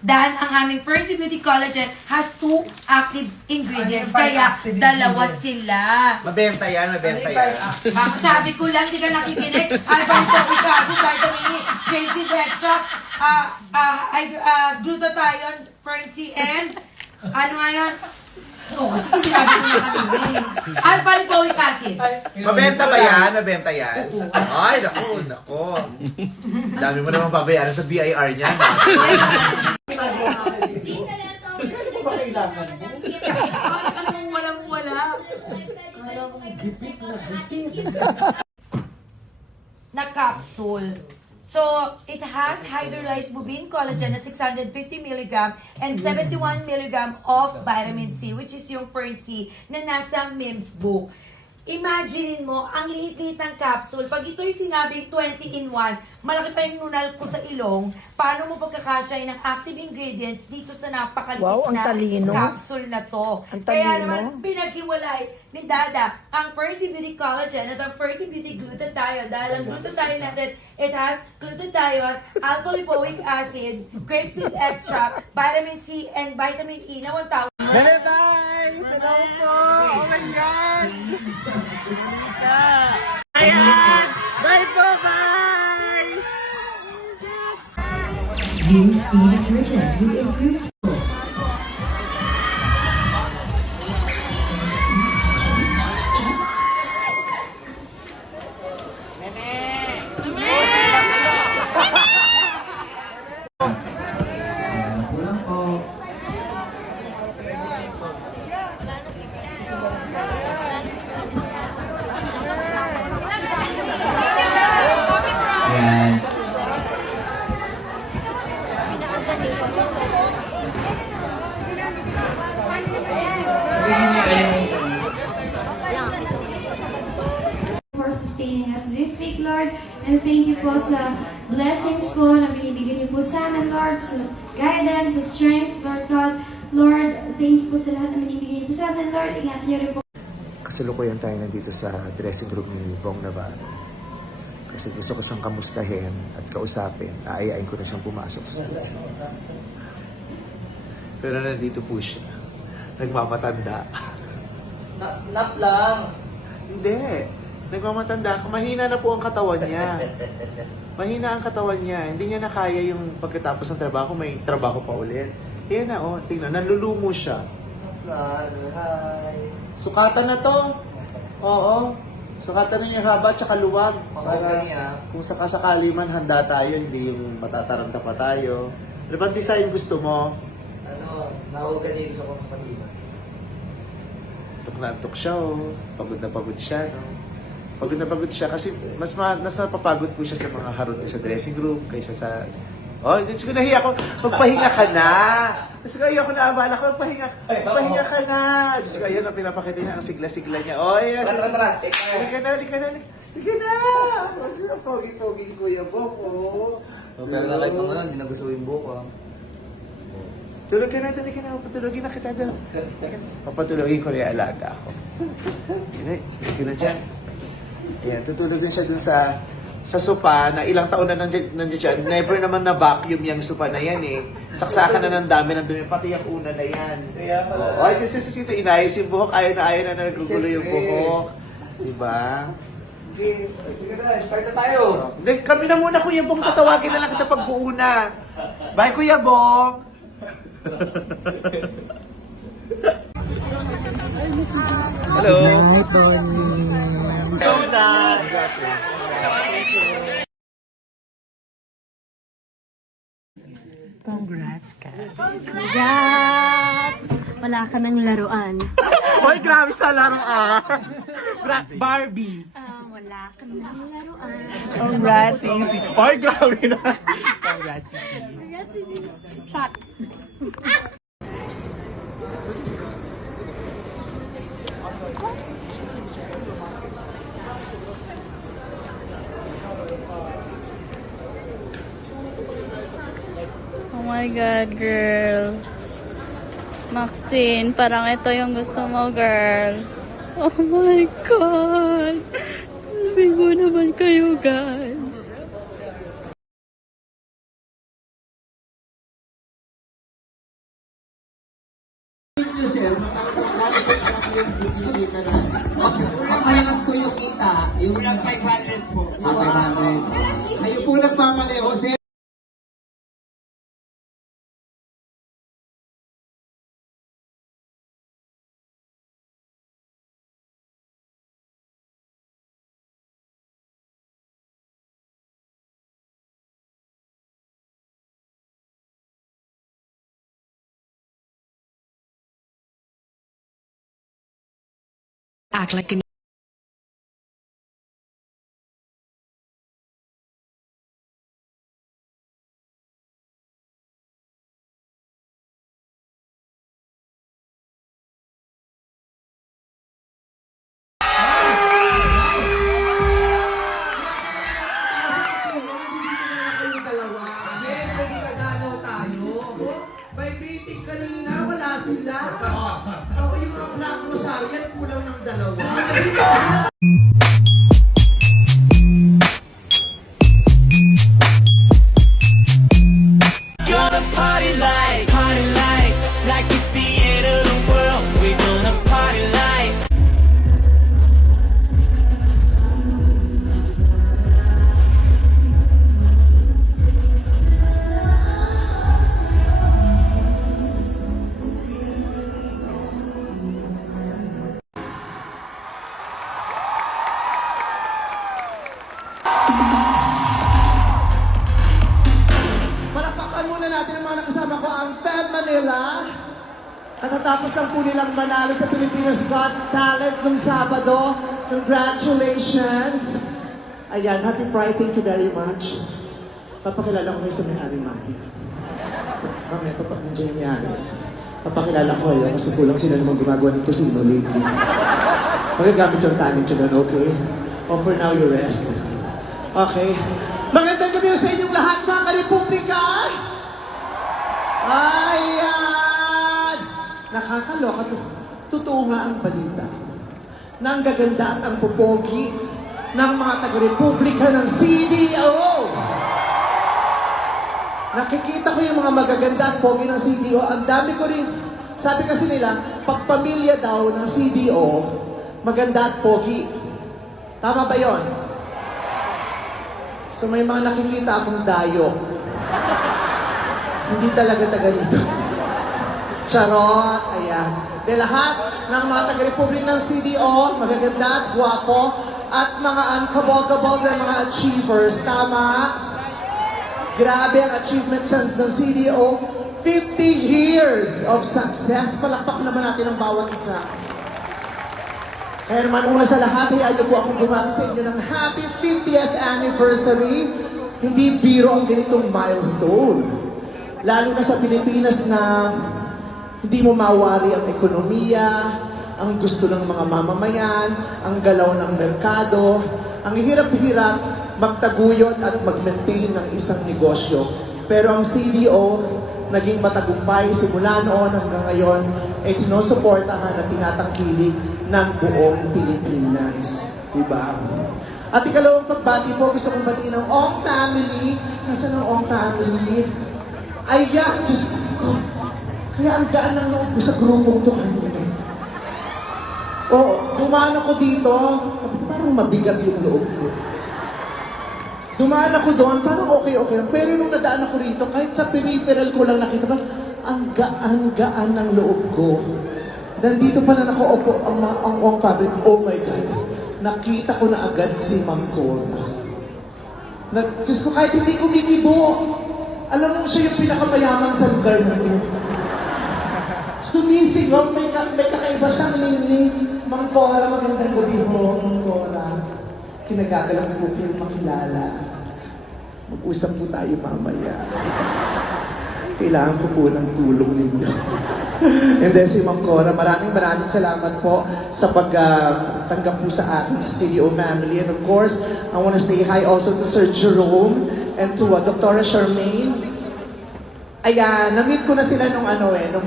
Dan, ang aming Fernsey Beauty Collagen has 2 active ingredients. Kaya dalawa sila. Mabenta yan, mabenta yan. Sabi ko lang, di ka nakikinig. Alpha-lipoic acid, vitamin E, Fernsey extra, glutathione, Fernsey, and ano nga yun? Oo, kasi sinabi ko na kanina. Alpha-lipoic acid. Mabenta ba yan? Mabenta yan? Ay, naku. Dami mo naman babayaran sa BIR niya. Na capsule. So, it has hydrolyzed bovine collagen na 650 mg and 71 mg of vitamin C, which is yung Fernsey na nasa MIMS book. Imaginein mo, ang liit-liit ng capsule. Pag ito'y sinabing 20 in 1, malaki pa yung nunal ko sa ilong, paano mo pagkakasya ng active ingredients dito sa napakaliit na capsule na to? Kaya naman, pinaghiwalay ni Dada ang Fernsey Beauty Collagen at ang Fernsey Beauty Glutathione. Dahil ang glutathione natin, it has glutathione, alpha-lipoic acid, grapeseed extract, vitamin C, and vitamin E na 1,000. Bye! Hello po! Oh my God! Ayan! Bye po! Bye! New Speed Detergent with improved for sustaining us this week, Lord. And thank you po sa blessings po na binibigyan niyo po sa amin, Lord. Sa guidance, sa strength, Lord God. Lord, thank you po sa lahat na binibigyan niyo po sa amin, Lord. Ingat niyo rin po. Kasalukuyan tayo nandito sa dressing room ni Bong Navarro. Kasi gusto ko siyang kamustahin at kausapin. Aayain ko na siyang pumasok sa studio. Pero nandito po siya. Nagmamatanda. Nap lang. Hindi. Nagmamatanda. Mahina na po ang katawan niya. Mahina ang katawan niya. Hindi niya na kaya yung pagkatapos ng trabaho, may trabaho pa ulit. Yan na, oh. Tingnan, nanlulumo siya. Hi. Sukatan na to. Oo. Sukatan na niya haba at luwag. Para Kung sakasakali man handa tayo, hindi yung matataranta pa tayo. Ano bang design gusto mo? nahuganin sa kong kanina. Antok na antok siya, oh. Pagod na pagod siya, no? Pagod na pagod siya kasi mas nasa papagod po siya sa mga harot niya sa dressing room kaysa sa... Oh, Diyos ko, nahiya ko. Magpahinga ka na. Diyos ko, ayoko na abala ko. Magpahinga ka na. Diyos ko, ayun ang pinapakita niya. Ang sigla-sigla niya. Oh, ayan. Tara. Halika na. Halika na. Ang pogi-pogi ni Kuya Bong, oh. Pero like ko ngayon, hindi na gusto yung buko. Tulog ka na. Papatulogin na kita doon. Papatulogin ko rin alaga ako. Hindi na dyan. Ayan, tutulog din siya dun sa sopa na ilang taon na nandiyan siya. Never naman na-vacuum yung sopa na yan eh. Saksakan na ng dami ng dumi. Pati yung una na yan. Kaya pala. Oh, ay, kasi sito, inayos yung buhok. Ayaw na nagugulo yung buhok. Diba? Okay, start na tayo. Hindi, kami na muna, Kuya Bong. Tatawagin na lang kita pag buo na. Bye, Kuya Bong! Hello! Hi, Tony. Hello na! Exactly. Congrats ka. Congrats! Wala ka ng laruan. Hoy, grabe sa laruan! Barbie! Wala ka ng laruan. Congrats, Easy! Hoy, grabe na! Congrats, Easy! Congrats, shot. Oh my God, girl. Maxine, parang ito yung gusto mo, girl. Oh my God. Bigo naman kayo, guys. Sir, magkakaroon ko alam ko yung beauty ka na. Pag malakas po yung kita, yung... Kulang 500 po. 500. Kayo po nagmamaneho, sir. Act like an May meeting kanina, wala sila. Oo, yung mga Black Rosarian, kulang ng dalawa. Gonna party like it's the end of the world. We're gonna party like. Palakpakan muna natin ang mga nakasama ko, ang Feb Manila. Katatapos lang po nilang manalo sa Pilipinas Got Talent nung Sabado. Congratulations! Ayan, happy Pride, thank you very much. Papakilala ko kayo sa may-ari, Maki. Mamaya, nandiyan yung may-ari. Papakilala ko kayo kasi kulang sila namang gumagawa ng kusino lately. Magagamit yung talent yun, okay? Oh, for now, you rest. Okay. Magandang gabi sa inyong lahat, mga ka-Republika! Ayan! Nakakaloka to. Totoo nga ang balita. Nang gaganda at ang pupogi ng mga taga-Republika ng CDO. Nakikita ko yung mga magaganda at pogi ng CDO. Ang dami ko rin, sabi kasi nila, pagpamilya daw ng CDO, maganda at pogi. Tama ba yon? So may mga nakikita akong dayo. Hindi talaga taga nito. Charot, ayan. De lahat ng mga taga-Republic ng CDO, magaganda at gwapo, at mga unkabogable na mga achievers. Tama? Grabe ang achievements ng CDO. 50 years of success. Palakpak naman natin ang bawat isa. Kaya naman una sa lahat, hayaan niyo po akong bumati sa inyo ng happy 50th anniversary. Hindi biro ang ganitong milestone. Lalo na sa Pilipinas na hindi mo mawari ang ekonomiya, ang gusto ng mga mamamayan, ang galaw ng merkado, ang hirap-hirap magtaguyod at mag-maintain ng isang negosyo. Pero ang CDO, naging matagumpay simula noon hanggang ngayon, ay sinusuportahan at tinatangkilik ng buong Pilipinas. Diba? At ikalawang pagbati po, gusto kong batiin ng Ong family. Nasaan ang Ong family? Ayan, Diyos ko. Kaya ang gaan ng loob ko sa grupong to kanina. Oo, dumaan ako dito. Sabi ko, parang mabigat yung loob ko. Dumaan ako doon, parang okay lang. Pero nung nadaan ako rito, kahit sa peripheral ko lang nakita, ang gaan ng loob ko. Nandito pa na nakaupo ang Ong family. Oh my God. Nakita ko na agad si Ma'am Cora. Diyos ko, kahit hindi ko bibibo, alam mo siya yung pinakamayaman sa lugar natin. Sumisigaw, may kakaiba siyang ningning. Ma'am Cora, magandang gabi mo, Ma'am Cora. Kinagagalang po kayong makilala. Mag-usap po tayo mamaya. Kailangan ko po ng tulong ninyo. And then si Ma'am Cora, maraming salamat po sa pagtanggap po sa akin sa CDO family. And of course, I want to say hi also to Sir Jerome and to Dr. Charmaine. Ayan, na-meet ko na sila nung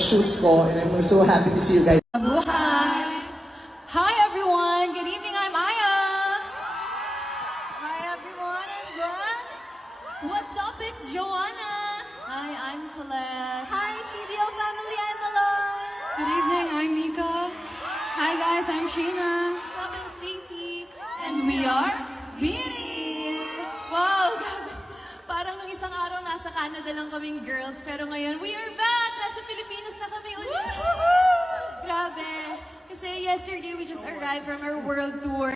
shoot ko. And I'm so happy to see you guys. Hi everyone! Good evening, I'm Aya! Hi everyone, I'm Gwen! What's up, it's Joanna! Hi, I'm Colette! Hi CDO family, I'm Malone! Good evening, I'm Mika. Hi guys, I'm Sheena. What's up, I'm Stacy. And we are Beanie! Wow, grabe. Parang nung isang araw nasa Canada lang kaming girls, pero ngayon we are back! Nasa Pilipinas na kami ulit! Grabe. Kasi yesterday we just arrived from our world tour.